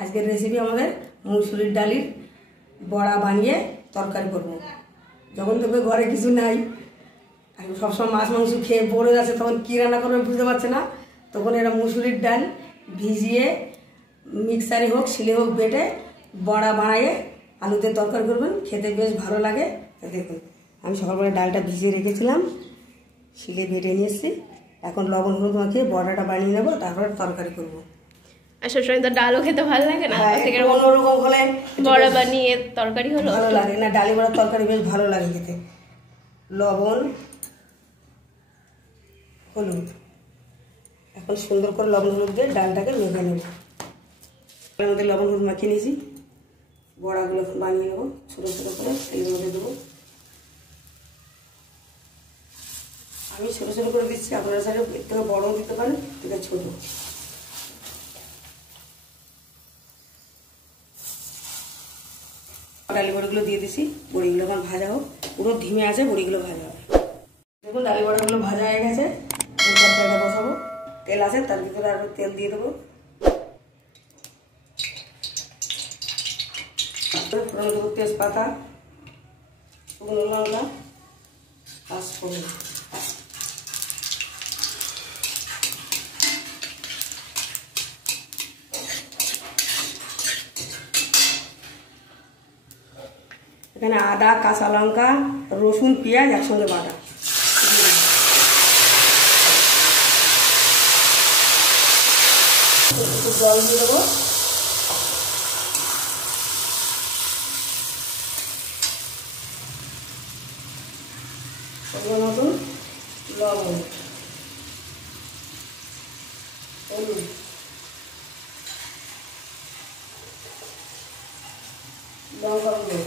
আজকের রেসিপি আমাদের মুসুরির ডালের বড়া বানিয়ে তরকারি করব। যখন দেখবে ঘরে কিছু নাই, সবসময় মাছ মাংস খেয়ে বড় যাচ্ছে, তখন কী রান্না করবে বুঝতে পারছে না, তখন এরা মুসুরির ডাল ভিজিয়ে মিক্সারে হোক শিলে হোক বেটে বড়া বানিয়ে আলুতে তরকারি করবেন, খেতে বেশ ভালো লাগে। দেখুন আমি সকালবেলা ডালটা ভিজিয়ে রেখেছিলাম, শিলে বেটে নিয়ে এসেছি। এখন লবণ হলুদ মাখিয়ে বড়াটা বানিয়ে নেবো, তারপরে তরকারি করবো। আর সবসময় তো ডালও খেতে ভালো লাগে না, অন্যরকম হলে বড়া বানিয়ে তরকারি হলো ভালো লাগে না। ডালি বড়ার তরকারি বেশ ভালো লাগে খেতে। লবণ হলুদ এখন সুন্দর করে লবণ হলুদ দিয়ে ডালটাকে মেখে নেব। ডালের মধ্যে লবণ হলুদ মাখিয়ে নিয়েছি, বড়াগুলো বানিয়ে নেবো ছোটো ছোটো করে তেলের মধ্যে দেবো। আমি ছোটো ছোটো করে দিচ্ছি, আপনারা সাইডে এর থেকে বড়ও দিতে পারেন, এটা ছোটো। ডালি বড়িগুলো দিয়ে দিছি, বড়িগুলো এখন ভাজা হোক, পুরো ধিমে আছে, বড়িগুলো ভাজা হবে। দেখুন ডালি বড়াগুলো ভাজা হয়ে গেছে, তরকারিটা বসাবো। তেল আছে, তার ভিতরে আরও তেল দিয়ে দেবো। ফোড়ন দেবো তেজপাতা, শুকনো লঙ্কা, পাঁচফোড়ন। এখানে আদা, কাঁচা লঙ্কা, রসুন, পেঁয়াজ একসঙ্গে বাটা। একটু জল দিয়ে দেবো। পরিমাণ মতন লবণ, হলুদ, লঙ্কা গুঁড়ো,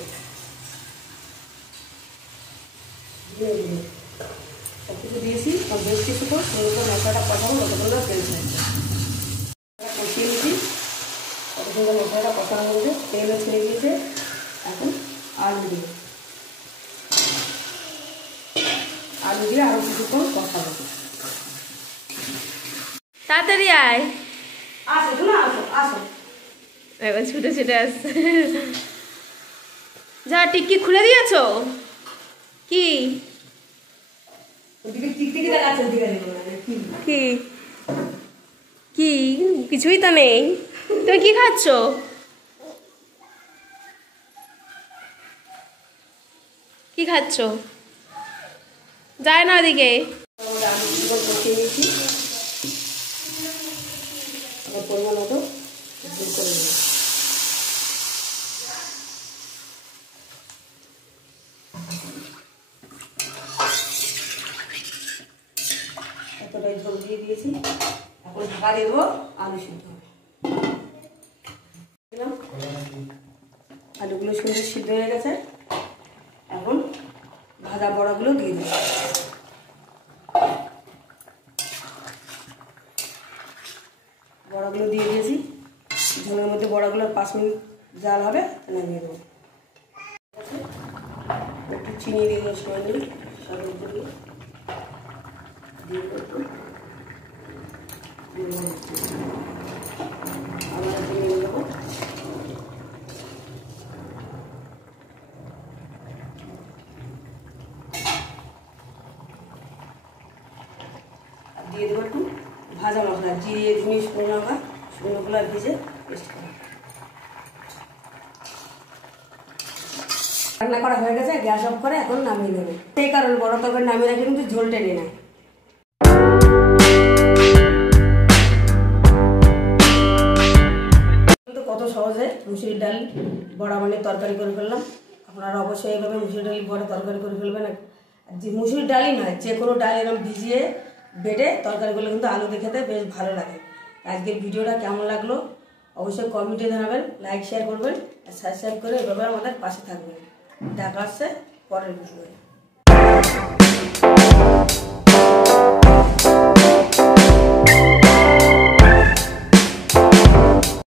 সব কিছু দিয়েছি। বেশ কিছুক্ষণ সুন্দর করে মশলাটা কষাবো, যতক্ষণ না তেল ছাড়ছে। কষিয়ে নিয়েছি, কত সুন্দর মশলাটা কষানো হয়েছে, তেলও ছেড়ে দিয়েছে। এখন আলু দিয়ে আরো কিছুক্ষণ কষাবো। তাড়াতাড়ি আয়, আসো শোনা, আসো আসো। এবার ছুটে ছুটে আসছে। যা টিক্কি খুলে দিয়েছো? কি কি কি কিছুই তো নেই। তুমি কি খাচ্ছ? কি খাচ্ছ? যায় না ওদিকে। পরিমাণ মতো এতটাই ঝোল দিয়ে দিয়েছি। এখন ঢাকা দিয়ে দেবো, আলু সিদ্ধ হবে। আলুগুলো সুন্দর সিদ্ধ হয়ে গেছে, এখন ভাজা বড়াগুলো দিয়ে দেবো। বড়াগুলো দিয়ে দিয়েছি, ঝোলের মধ্যে বড়াগুলো 5 মিনিট জাল হবে, নামিয়ে দেবো। একটু চিনি দিয়ে দেবো, সময় নিয়ে স্বাদের জন্য দিয়ে দেবো। আমরা নিয়ে দেবো। দিয়ে দেবো একটু ভাজা মশলা, জিরে, ধনে, শুকনো লঙ্কা, শুকনোগুলো ভেজে পেস্ট করা। রান্না করা হয়ে গেছে, গ্যাস অফ করে এখন নামিয়ে নেবে। সেই কারণে বড় তরকারি নামিয়ে রাখলে কিন্তু ঝোল টেনে নেয়। কত সহজে মুসুরির ডাল বড়া বানিয়ে তরকারি করে ফেললাম। আপনারা অবশ্যই এইভাবে মুসুরির ডাল বড়া তরকারি করে ফেলবেন। মুসুরির ডালই নয়, যে কোনো ডাল এরকম ভিজিয়ে বেটে তরকারি করলে কিন্তু আলু দিয়ে খেতে বেশ ভালো লাগে। আজকের ভিডিওটা কেমন লাগলো অবশ্যই কমেন্টে জানাবেন, লাইক শেয়ার করবেন, আর সাবস্ক্রাইব করে এভাবে আমাদের পাশে থাকবেন। দেখা হচ্ছে পরের ভিডিওতে।